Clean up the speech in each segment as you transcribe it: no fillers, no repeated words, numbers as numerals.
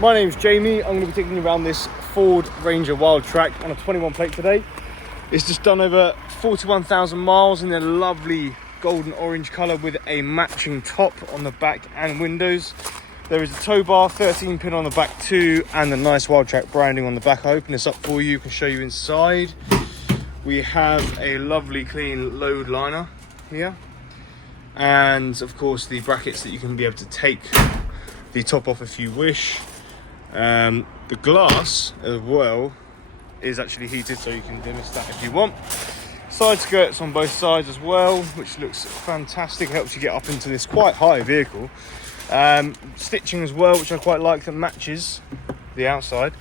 My name's Jamie. I'm going to be taking you around this Ford Ranger Wildtrak on a 21 plate today. It's just done over 41,000 miles in a lovely golden orange colour with a matching top on the back and windows. There is a tow bar, 13 pin on the back too, and the nice Wildtrak branding on the back. I'll open this up for you, can show you inside. We have a lovely clean load liner here, and of course the brackets that you can be able to take the top off if you wish. The glass as well is actually heated, so you can diminish that if you want. Side skirts on both sides as well, which looks fantastic. Helps you get up into this quite high vehicle. Stitching as well, which I quite like, that matches the outside.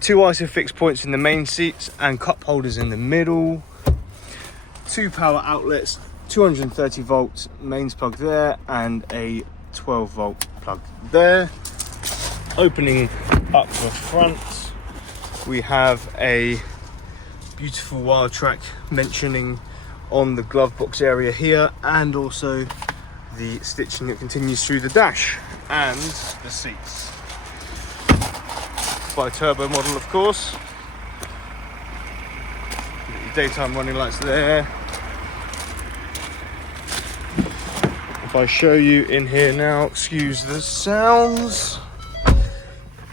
2 ISOFIX points in the main seats and cup holders in the middle. 2 power outlets, 230 volt mains plug there, and a 12 volt plug there. Opening up the front, we have a beautiful Wildtrak mentioning on the glove box area here, and also the stitching that continues through the dash and the seats. By turbo model, of course. Your daytime running lights there. If I show you in here now, excuse the sounds.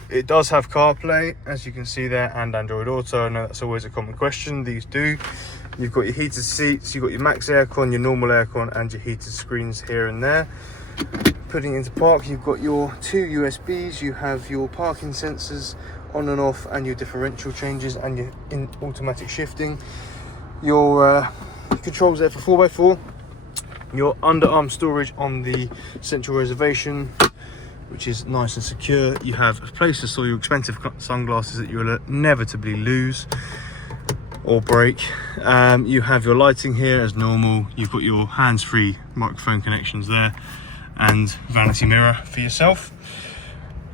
It does have CarPlay, as you can see there, and Android Auto. I know that's always a common question. These do. You've got your heated seats, you've got your max aircon, your normal aircon, and your heated screens here and there. Putting into park, you've got your 2 USBs, you have your parking sensors on and off, and your differential changes, and your automatic shifting. Your controls there for 4x4. Your underarm storage on the central reservation, which is nice and secure. You have a place to store your expensive sunglasses that you will inevitably lose or break. You have your lighting here as normal. You've got your hands-free microphone connections there, and vanity mirror for yourself.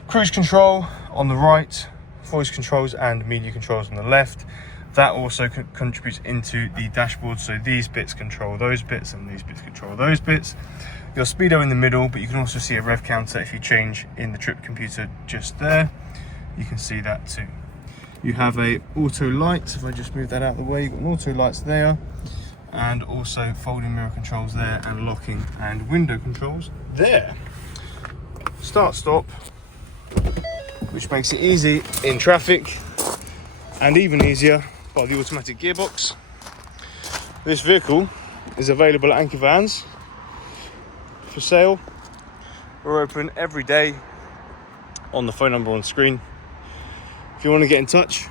Cruise control on the right, voice controls and media controls on the left. That also contributes into the dashboard, so these bits control those bits and these bits control those bits. Your speedo in the middle, but you can also see a rev counter if you change in the trip computer just there. You can see that too. You have a auto light. If I just move that out of the way, you've got auto lights there, and also folding mirror controls there, and locking and window controls there. Start stop, which makes it easy in traffic, and even easier by the automatic gearbox. This vehicle is available at Anchor Vans for sale. We're open every day on the phone number on screen. If you want to get in touch,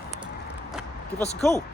give us a call.